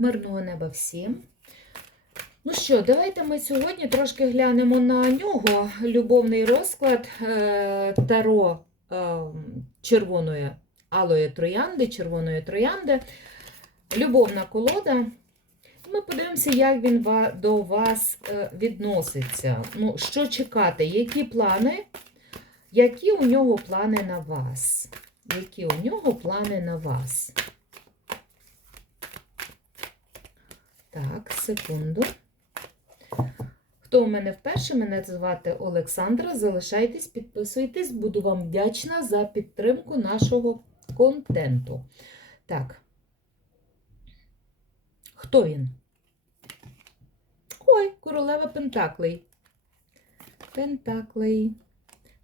Мирного неба всім. Ну що, давайте ми сьогодні трошки глянемо на нього. Любовний розклад е, Таро е, червоної алої троянди, червоної троянди. Любовна колода. Ми подивимося, як він до вас е, відноситься. Ну, що чекати, які плани, які у нього плани на вас? Які у нього плани на вас? Так, секунду. Хто у мене вперше? Мене звати Олександра. Залишайтесь, підписуйтесь, буду вам вдячна за підтримку нашого контенту. Так. Хто він? Ой, королева Пентаклей. Пентаклей.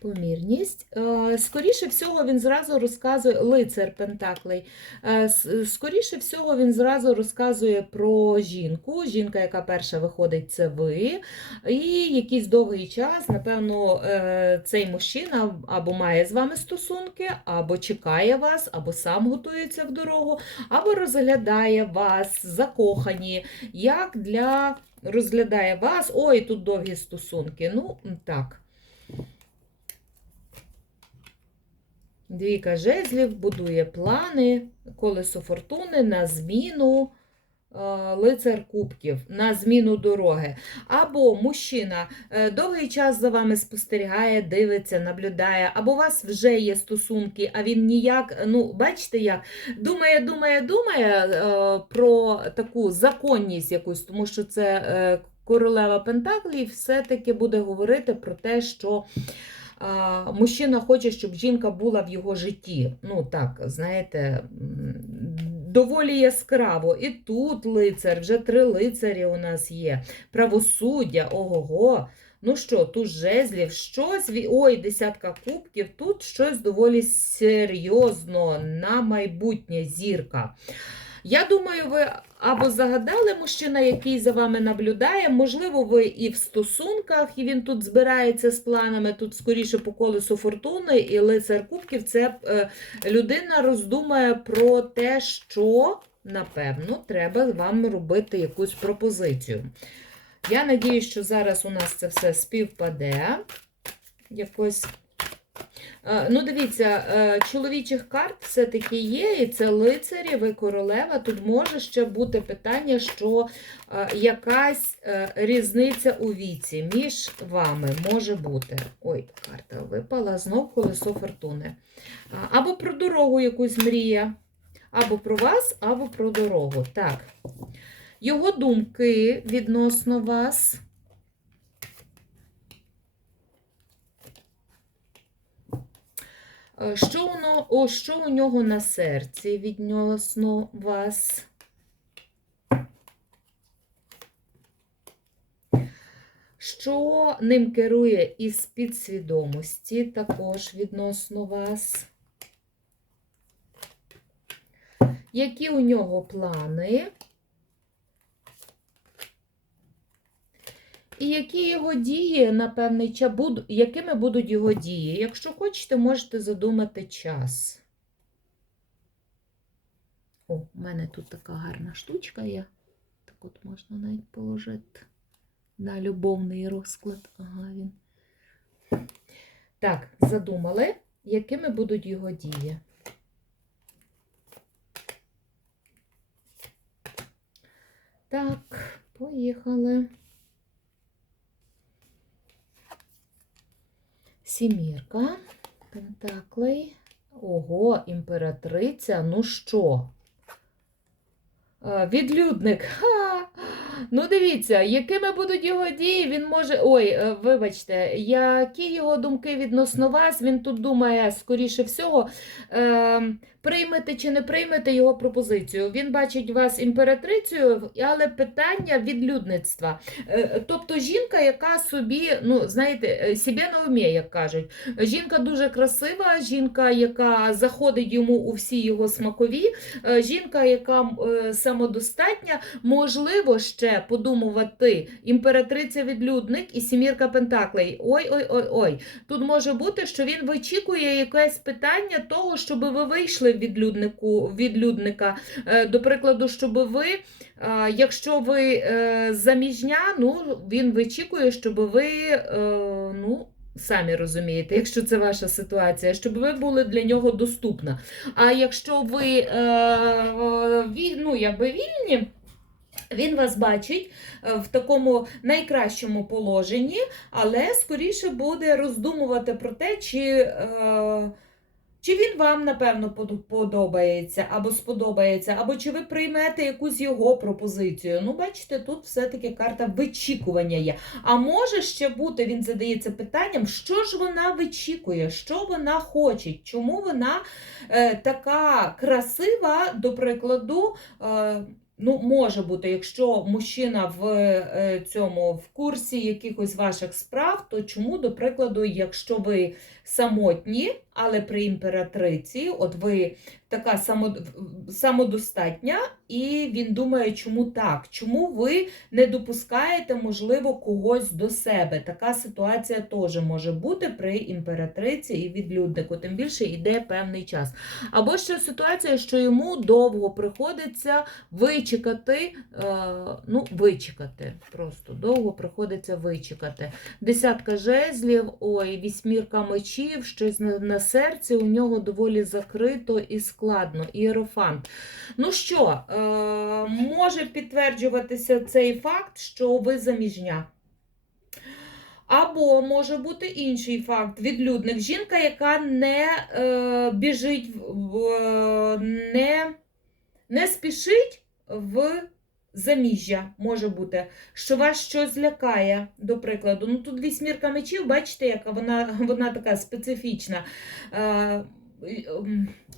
Помірність. Е, Скоріше всього, він зразу розказує лицар Пентаклей. Е, Скоріше всього, він зразу розказує про жінку. Жінка, яка перша виходить, це ви. І якийсь довгий час, напевно, е, цей мужчина або має з вами стосунки, або чекає вас, або сам готується в дорогу, або розглядає вас, закохані, як для розглядає вас. Ой, тут довгі стосунки. Ну, так. Двійка жезлів будує плани, колесо фортуни на зміну е, лицар кубків, на зміну дороги. Або мужчина е, довгий час за вами спостерігає, дивиться, наблюдає, або у вас вже є стосунки, а він ніяк, ну, бачите, як думає, думає, думає е, про таку законність якусь, тому що це королева Пентаклів все-таки буде говорити про те, що мужчина хоче, щоб жінка була в його житті. Ну так, знаєте, доволі яскраво. І тут лицар, вже три лицарі у нас є. Правосуддя, ого-го. Ну що, тут жезлів, щось, ой, десятка кубків, тут щось доволі серйозно на майбутнє зірка. Я думаю, ви або загадали мужчина, який за вами наблюдає, можливо, ви і в стосунках, і він тут збирається з планами, тут скоріше по колесу фортуни і лицар кубків. Це е, людина роздумає про те, що, напевно, треба вам робити якусь пропозицію. Я надію, що зараз у нас це все співпаде. Якось Ну, дивіться, е, чоловічих карт все-таки є, і це лицарі, ви королева. Тут може ще бути питання, що е, якась е, різниця у віці між вами може бути. Ой, карта випала, знов колесо фортуни. Або про дорогу якусь мрія, або про вас, або про дорогу. Так. Його думки відносно вас. Що, воно, о, що у нього на серці відносно вас? Що ним керує із підсвідомості також відносно вас? Які у нього плани? І які його дії на певний час якими будуть його дії? Якщо хочете, можете задумати час. О, у мене тут така гарна штучка є. Так от можна навіть положити на любовний розклад. Ага, він. Так, задумали, якими будуть його дії? Так, поїхали. Сімірка, Пентаклей. Ого, імператриця. Ну що? Е, Відлюдник. Ха! Ну, дивіться, якими будуть його дії, він може. Ой, е, вибачте, які його думки відносно вас, він тут думає, скоріше всього, е, приймете чи не приймете його пропозицію. Він бачить вас імператрицею, але питання відлюдництва. Е, Тобто жінка, яка собі, ну, знаєте, е, себе на умі, як кажуть. Жінка дуже красива, жінка, яка заходить йому у всі його смакові, е, жінка, яка самодостатня, можливо, ще подумувати імператриця відлюдник і сімірка Пентаклей. Ой-ой-ой-ой. Тут може бути, що він вичікує якесь питання того, щоб ви вийшли відлюднику, відлюдника. Е, До прикладу, щоб ви, е, якщо ви е, заміжня, ну, він вичікує, щоб ви, ну, самі розумієте, якщо це ваша ситуація, щоб ви були для нього доступна. А якщо ви е, ві- ну, якби вільні, він вас бачить в такому найкращому положенні, але скоріше буде роздумувати про те, чи, е, чи він вам, напевно, подобається або сподобається, або чи ви приймете якусь його пропозицію. Ну, бачите, тут все-таки карта вичікування є. А може ще бути, він задається питанням, що ж вона вичікує, що вона хоче, чому вона е, така красива, до прикладу. Е, Ну, може бути, якщо мужчина в е, цьому в курсі якихось ваших справ, то чому, до прикладу, якщо ви самотні, але при імператриці, от ви така само, самодостатня, і він думає, чому так? Чому ви не допускаєте, можливо, когось до себе? Така ситуація теж може бути при імператриці і відлюднику, тим більше йде певний час. Або ще ситуація, що йому довго приходиться вичекати, е, ну, вичекати, просто довго приходиться вичекати. Десятка жезлів, ой, вісьмірка мечів, щось на серці у нього доволі закрито і складно. Іерофант. Ну що, е, може підтверджуватися цей факт, що ви заміжня. Або може бути інший факт: відлюдник. Жінка, яка не е, біжить, в- е, не, не спішить в заміжжя, може бути, що вас щось лякає, до прикладу. Ну тут вісьмірка мечів, бачите, яка вона, вона така специфічна. Е,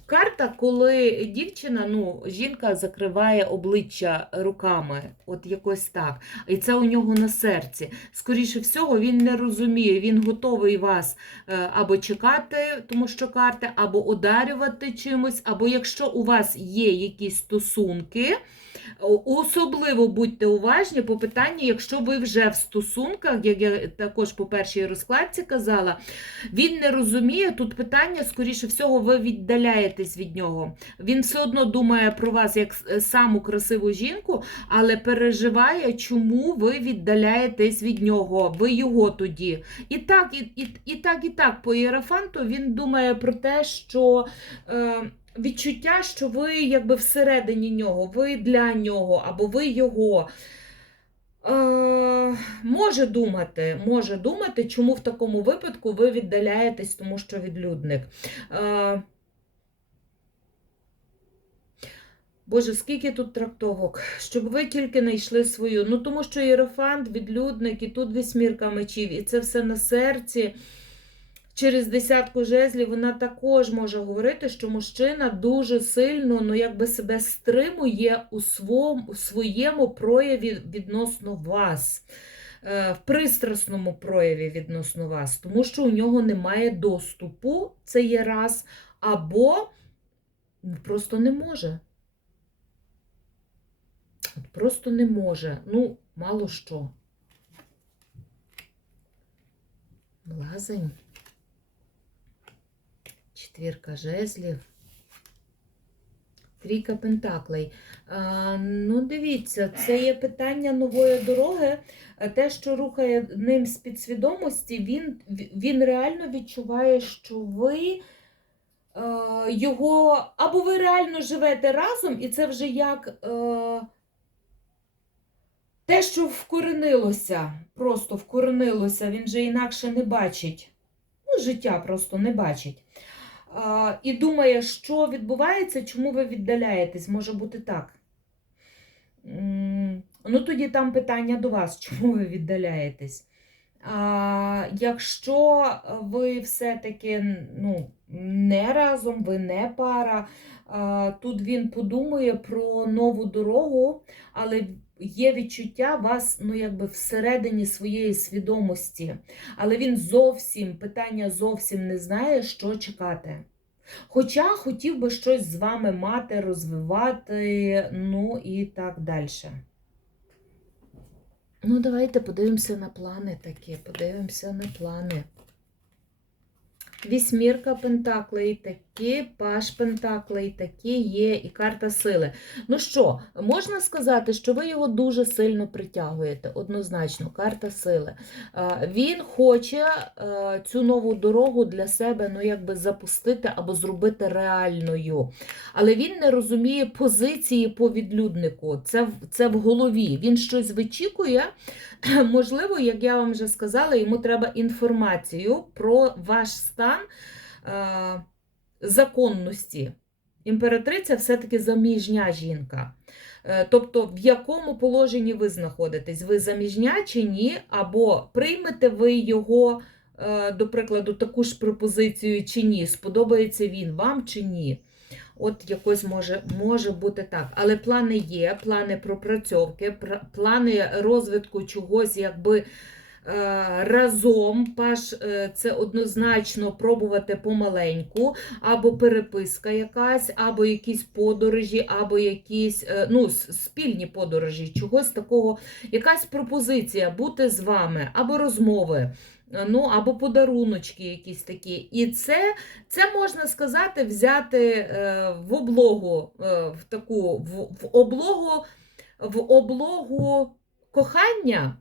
Карта, коли дівчина, ну, жінка закриває обличчя руками, от якось так. І це у нього на серці. Скоріше всього, він не розуміє, він готовий вас е, або чекати, тому що карти, або одарювати чимось, або якщо у вас є якісь стосунки, особливо будьте уважні по питанню, якщо ви вже в стосунках, як я також по першій розкладці казала, він не розуміє, тут питання, скоріше всього, ви віддаляєтесь від нього. Він все одно думає про вас як саму красиву жінку, але переживає, чому ви віддаляєтесь від нього, ви його тоді. І так, і, і, і так, і так, по Єрофанту він думає про те, що. Е, Відчуття, що ви якби всередині нього, ви для нього або ви його. Е, може думати, може думати, чому в такому випадку ви віддаляєтесь, тому що відлюдник. Е, Боже, скільки тут трактовок, щоб ви тільки знайшли свою. Ну, тому що Єрофант, відлюдник, і тут вісьмірка мечів, і це все на серці. Через десятку жезлів вона також може говорити, що мужчина дуже сильно ну, якби себе стримує у своєму, своєму прояві відносно вас, е, в пристрасному прояві відносно вас, тому що у нього немає доступу, це є раз, або ну, просто не може. Просто не може. Ну, мало що. Блазень. Четвірка жезлів. Трійка пентаклей. А, ну, дивіться, це є питання нової дороги. Те, що рухає ним з підсвідомості, він, він реально відчуває, що ви е, його. Або ви реально живете разом, і це вже як. Е, те, що вкоренилося, просто вкоренилося, він же інакше не бачить. Ну, життя просто не бачить. І думає, що відбувається, чому ви віддаляєтесь, може бути так. Ну, тоді там питання до вас, чому ви віддаляєтесь. А, якщо ви все-таки ну, не разом, ви не пара, а, тут він подумає про нову дорогу, але є відчуття вас ну, якби всередині своєї свідомості. Але він зовсім, питання зовсім не знає, що чекати. Хоча хотів би щось з вами мати, розвивати, ну і так далі. Ну, давайте подивимося на плани такі, подивимося на плани. Вісьмірка пентаклей, такі, паш пентаклей, такі є і карта сили. Ну що, можна сказати, що ви його дуже сильно притягуєте, однозначно, карта сили. Він хоче е, цю нову дорогу для себе ну, якби запустити або зробити реальною. Але він не розуміє позиції по відлюднику. Це, це в голові. Він щось вичікує. Можливо, як я вам вже сказала, йому треба інформацію про ваш стан е, законності. Імператриця все-таки заміжня жінка. Е, Тобто, в якому положенні ви знаходитесь? Ви заміжня чи ні? Або приймете ви його, е, до прикладу, таку ж пропозицію чи ні? Сподобається він вам чи ні? От якось може, може бути так. Але плани є, плани пропрацьовки, плани розвитку чогось, якби. е, Разом паш е, це однозначно пробувати помаленьку, або переписка якась, або якісь подорожі, або якісь е, ну, спільні подорожі, чогось такого, якась пропозиція бути з вами, або розмови, ну, або подаруночки якісь такі. І це, це можна сказати, взяти е, в облогу, е, в таку в, в облогу, в облогу кохання.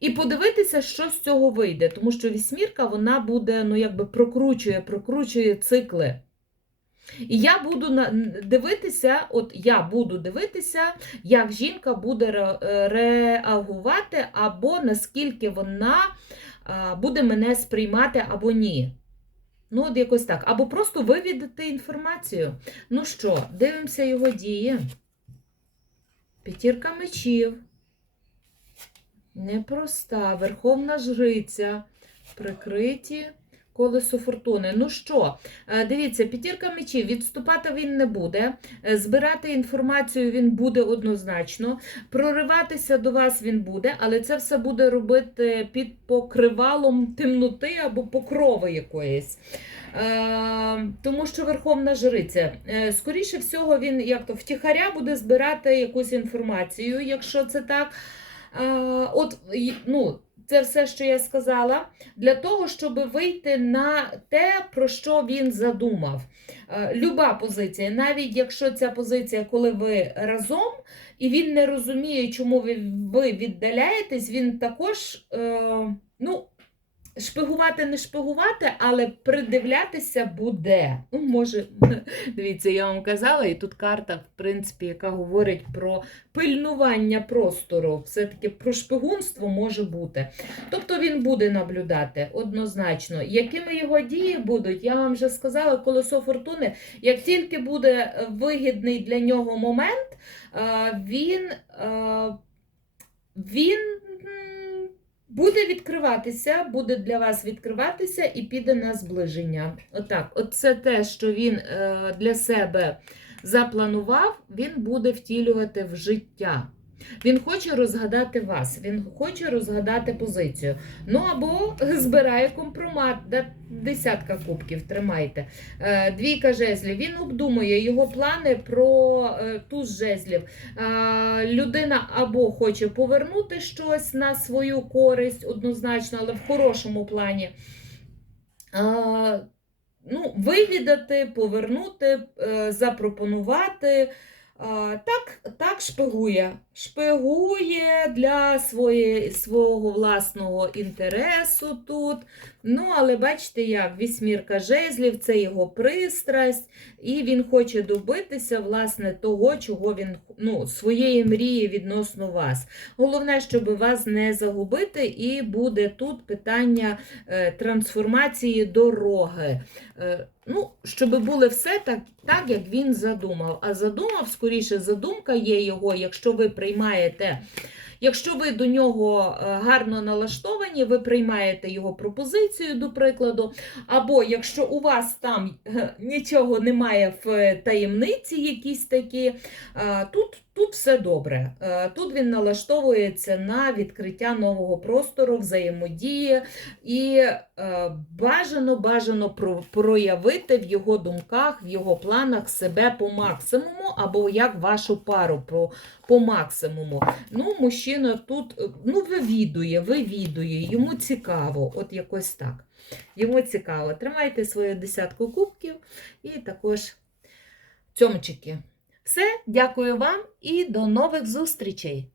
І подивитися, що з цього вийде, тому що вісьмірка вона буде, ну якби прокручує, прокручує цикли. І я буду дивитися, от я буду дивитися, як жінка буде е, реагувати, або наскільки вона буде мене сприймати, або ні. Ну, от якось так. Або просто вивідати інформацію. Ну що, дивимося його дії. П'ятірка мечів. Непроста, верховна жриця, прикриті колесо фортуни. Ну що, е, дивіться, п'ятірка мечів, відступати він не буде, е, збирати інформацію він буде однозначно, прориватися до вас він буде, але це все буде робити під покривалом темноти або покрови якоїсь. Е, тому що Верховна Жриця, скоріше всього, він як то втіхаря буде збирати якусь інформацію, якщо це так. От, ну, це все, що я сказала, для того, щоб вийти на те, про що він задумав. Е, Люба позиція, навіть якщо ця позиція, коли ви разом, і він не розуміє, чому ви, віддаляєтесь, він також, е, ну, шпигувати не шпигувати, але придивлятися буде. Ну, може, дивіться, я вам казала, і тут карта, в принципі, яка говорить про пильнування простору, все-таки про шпигунство може бути. Тобто він буде наблюдати однозначно. Якими його дії будуть, я вам вже сказала, колесо фортуни, як тільки буде вигідний для нього момент, е, він, е, він буде відкриватися, буде для вас відкриватися і піде на зближення. Отак, от це те, що він е, для себе запланував, він буде втілювати в життя. Він хоче розгадати вас, він хоче розгадати позицію. Ну або збирає компромат, де десятка кубків, тримайте. Е, Двійка жезлів. Він обдумує його плани про е, туз жезлів. Е, Людина або хоче повернути щось на свою користь, однозначно, але в хорошому плані. Ну, вивідати, повернути, запропонувати. А, Так, так шпигує. Шпигує для своє, свого власного інтересу тут. Ну, але бачите, як вісьмірка жезлів, це його пристрасть, і він хоче добитися власне того, чого він ну, своєї мрії відносно вас. Головне, щоб вас не загубити, і буде тут питання е, трансформації дороги. Е, ну, щоб було все так, так, як він задумав. А задумав, скоріше, задумка є його, якщо ви приймаєте. Якщо ви до нього е, гарно налаштовані, ви приймаєте його пропозицію, до прикладу, або якщо у вас там е, нічого немає в таємниці, якісь такі, е, тут, тут все добре. Е, Тут він налаштовується на відкриття нового простору, взаємодії і е, бажано бажано проявити в його думках, в його планах себе по максимуму, або як вашу пару по, по максимуму. Ну, мужчина тут е, ну, вивідує, вивідує, йому цікаво, от якось так. Йому цікаво. Тримайте свою десятку кубків і також цьомчики. Все, дякую вам і до нових зустрічей!